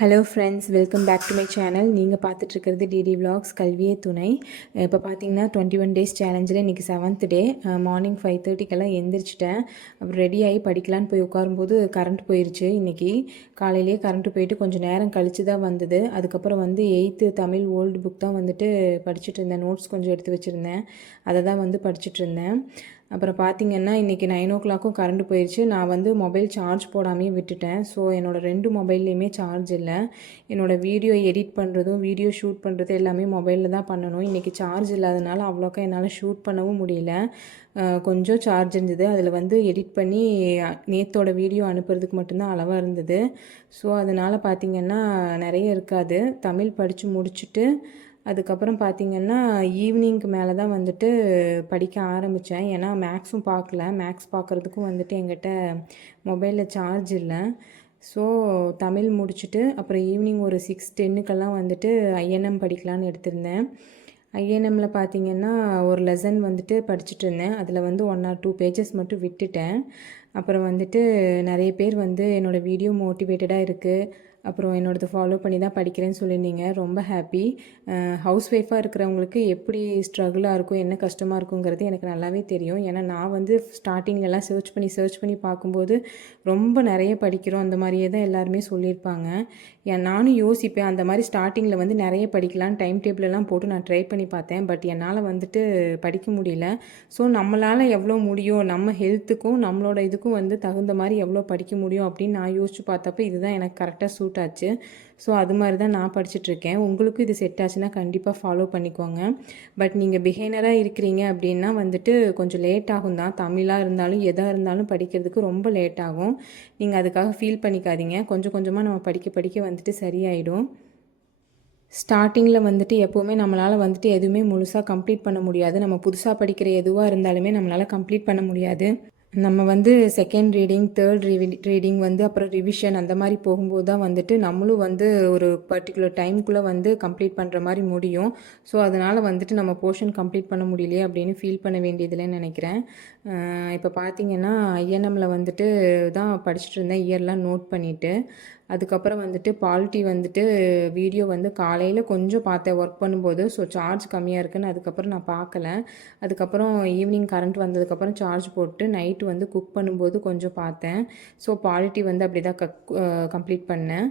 Hello friends, welcome back to my channel. நீங்கள் பார்த்துட்ருக்கிறது DD vlogs கல்வியே துணை. இப்போ பார்த்தீங்கன்னா 21 டேஸ் சேலஞ்சில் இன்றைக்கி 7th டே. மார்னிங் 5:30க்கெல்லாம் எந்திரிச்சிட்டேன். அப்புறம் ரெடி ஆகி படிக்கலான்னு போய் உட்காரும்போது கரண்ட் போயிடுச்சு. இன்றைக்கி காலையிலேயே கரண்ட்டு போயிட்டு கொஞ்சம் நேரம் கழித்து தான் வந்தது. அதுக்கப்புறம் வந்து 8th தமிழ் ஓல்டு புக் தான் வந்துட்டு படிச்சுட்டு இருந்தேன். நோட்ஸ் கொஞ்சம் எடுத்து வச்சுருந்தேன், அதை தான் வந்து படிச்சுட்டு இருந்தேன். அப்புறம் பார்த்திங்கன்னா இன்றைக்கி 9 o'clock கரண்ட் போயிடுச்சு. நான் வந்து மொபைல் சார்ஜ் போடாமே விட்டுட்டேன். ஸோ என்னோடய 2 மொபைல்லையுமே சார்ஜ் இல்லை. என்னோடய வீடியோ எடிட் பண்ணுறதும் வீடியோ ஷூட் பண்ணுறது எல்லாமே மொபைலில் தான் பண்ணணும். இன்றைக்கி சார்ஜ் இல்லாதனால அவ்வளோக்கா என்னால் ஷூட் பண்ணவும் முடியல. கொஞ்சம் சார்ஜ் இருந்தது. அதில் வந்து எடிட் பண்ணி நேத்தோட வீடியோ அனுப்புறதுக்கு மட்டும்தான் அளவாக இருந்தது. ஸோ அதனால் பார்த்திங்கன்னா நிறைய இருக்காது. தமிழ் படித்து முடிச்சுட்டு அதுக்கப்புறம் பார்த்திங்கன்னா ஈவினிங்க்கு மேலே தான் வந்துட்டு படிக்க ஆரம்பித்தேன். ஏன்னா மேக்ஸும் பார்க்கல. மேக்ஸ் பார்க்குறதுக்கும் வந்துட்டு என்கிட்ட மொபைலில் சார்ஜ் இல்லை. ஸோ தமிழ் முடிச்சுட்டு அப்புறம் ஈவினிங் ஒரு 6:10க்கெல்லாம் வந்துட்டு ஐஎன்எம் படிக்கலான்னு எடுத்திருந்தேன். ஐஎன்எம்மில் பார்த்திங்கன்னா ஒரு லெசன் வந்துட்டு படிச்சுட்டு இருந்தேன். அதில் வந்து 1 or 2 பேஜஸ் மட்டும் விட்டுட்டேன். அப்புறம் வந்துட்டு நிறைய பேர் வந்து என்னோடய வீடியோ மோட்டிவேட்டடாக இருக்குது, அப்புறம் என்னோடது ஃபாலோ பண்ணி தான் படிக்கிறேன்னு சொல்லியிருந்தீங்க. ரொம்ப ஹாப்பி. ஹவுஸ் ஒய்ஃபாக இருக்கிறவங்களுக்கு எப்படி ஸ்ட்ரகிளாக இருக்கும், என்ன கஷ்டமாக இருக்குங்கிறது எனக்கு நல்லாவே தெரியும். ஏன்னா நான் வந்து ஸ்டார்டிங்லலாம் சர்ச் பண்ணி பார்க்கும்போது ரொம்ப நிறைய படிக்கிறோம் அந்த மாதிரியே தான் எல்லாருமே சொல்லியிருப்பாங்க. நானும் யோசிப்பேன், அந்த மாதிரி ஸ்டார்டிங்கில் வந்து நிறைய படிக்கலான்னு டைம் டேபிளெல்லாம் போட்டு நான் ட்ரை பண்ணி பார்த்தேன். பட் என்னால் வந்துட்டு படிக்க முடியல. ஸோ நம்மளால் எவ்வளோ முடியும், நம்ம ஹெல்த்துக்கும் நம்மளோட இதுக்கும் வந்து தகுந்த மாதிரி எவ்வளோ படிக்க முடியும் அப்படின்னு நான் யோசிச்சு பார்த்தப்ப இதுதான் எனக்கு கரெக்டாக சூட் ஆச்சு. ஸோ அது மாதிரி தான் நான் படிச்சுட்ருக்கேன். உங்களுக்கும் இது செட் ஆச்சுன்னா கண்டிப்பாக ஃபாலோ பண்ணிக்கோங்க. பட் நீங்கள் பிகைனராக இருக்கிறீங்க அப்படின்னா வந்துட்டு கொஞ்சம் லேட் ஆகும் தான். தமிழாக இருந்தாலும் எதாக இருந்தாலும் படிக்கிறதுக்கு ரொம்ப லேட் ஆகும். நீங்கள் அதுக்காக ஃபீல் பண்ணிக்காதீங்க. கொஞ்சம் கொஞ்சமாக நம்ம படிக்க வந்துட்டு சரியாயிடும். ஸ்டார்டிங்கில் வந்துட்டு எப்போவுமே நம்மளால் வந்துட்டு எதுவுமே முழுசாக கம்ப்ளீட் பண்ண முடியாது. நம்ம புதுசாக படிக்கிற எதுவாக இருந்தாலுமே நம்மளால் கம்ப்ளீட் பண்ண முடியாது. நம்ம வந்து செகண்ட் ரீடிங், தேர்ட் ரீடிங் வந்து அப்புறம் ரிவிஷன் அந்த மாதிரி போகும்போது தான் வந்துட்டு நம்மளும் வந்து ஒரு பர்டிகுலர் டைமுக்குள்ளே வந்து கம்ப்ளீட் பண்ணுற மாதிரி முடியும். ஸோ அதனால் வந்துட்டு நம்ம போர்ஷன் கம்ப்ளீட் பண்ண முடியலையே அப்படின்னு ஃபீல் பண்ண வேண்டியதில்லைன்னு நினைக்கிறேன். இப்போ பார்த்திங்கன்னா ஐஎன்எம்மில் வந்துட்டு தான் படிச்சுட்டு இருந்தேன், இயர்லாம் நோட் பண்ணிவிட்டு. அதுக்கப்புறம் வந்துட்டு பாலிட்டி வந்துட்டு வீடியோ வந்து காலையில் கொஞ்சம் பார்த்தேன் ஒர்க் பண்ணும்போது. ஸோ சார்ஜ் கம்மியாக இருக்குன்னு அதுக்கப்புறம் நான் பார்க்கல. அதுக்கப்புறம் ஈவினிங் கரண்ட் வந்ததுக்கப்புறம் சார்ஜ் போட்டு நைட்டு வந்து குக் பண்ணும்போது கொஞ்சம் பார்த்தேன். ஸோ பாலிட்டி வந்து அப்படி தான் கம்ப்ளீட் பண்ணேன்.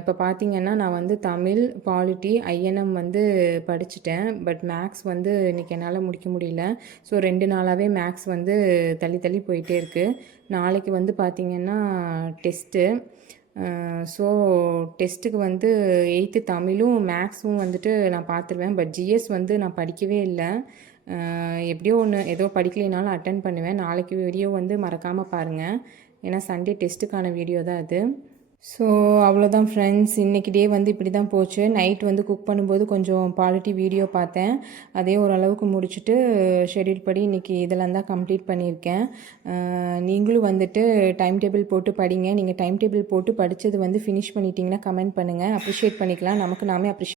இப்போ பார்த்திங்கன்னா நான் வந்து தமிழ், பாலிட்டி, ஐஎன்எம் வந்து படிச்சுட்டேன். பட் மேக்ஸ் வந்து இன்றைக்கி என்னால் முடிக்க முடியல. ஸோ 2 நாளாகவே மேக்ஸ் வந்து தள்ளி போயிட்டே இருக்குது. நாளைக்கு வந்து பார்த்திங்கன்னா டெஸ்ட்டு. ஸோ டெஸ்ட்டுக்கு வந்து 8th தமிழும் மேக்ஸும் வந்துட்டு நான் பார்த்துருவேன். பட் ஜிஎஸ் வந்து நான் படிக்கவே இல்லை. எப்படியோ ஒன்று ஏதோ படிக்கலைனாலும் அட்டன் பண்ணுவேன். நாளைக்கு வீடியோ வந்து மறக்காமல் பாருங்கள். ஏன்னா சண்டே டெஸ்ட்டுக்கான வீடியோ தான் அது. ஸோ அவ்வளோதான் ஃப்ரெண்ட்ஸ், இன்றைக்கி டே வந்து இப்படி தான் போச்சு. நைட் வந்து குக் பண்ணும்போது கொஞ்சம் பாலிட்டி வீடியோ பார்த்தேன். அதே ஓரளவுக்கு முடிச்சுட்டு ஷெட்யூல் படி இன்றைக்கி இதெல்லாம் தான் கம்ப்ளீட் பண்ணியிருக்கேன். நீங்களும் வந்துட்டு டைம் டேபிள் போட்டு படிங்க. நீங்கள் டைம் டேபிள் போட்டு படித்தது வந்து ஃபினிஷ் பண்ணிட்டீங்கன்னா கமெண்ட் பண்ணுங்கள். அப்ரிஷியேட் பண்ணிக்கலாம். நமக்கு நாமே அப்ரிஷியேட்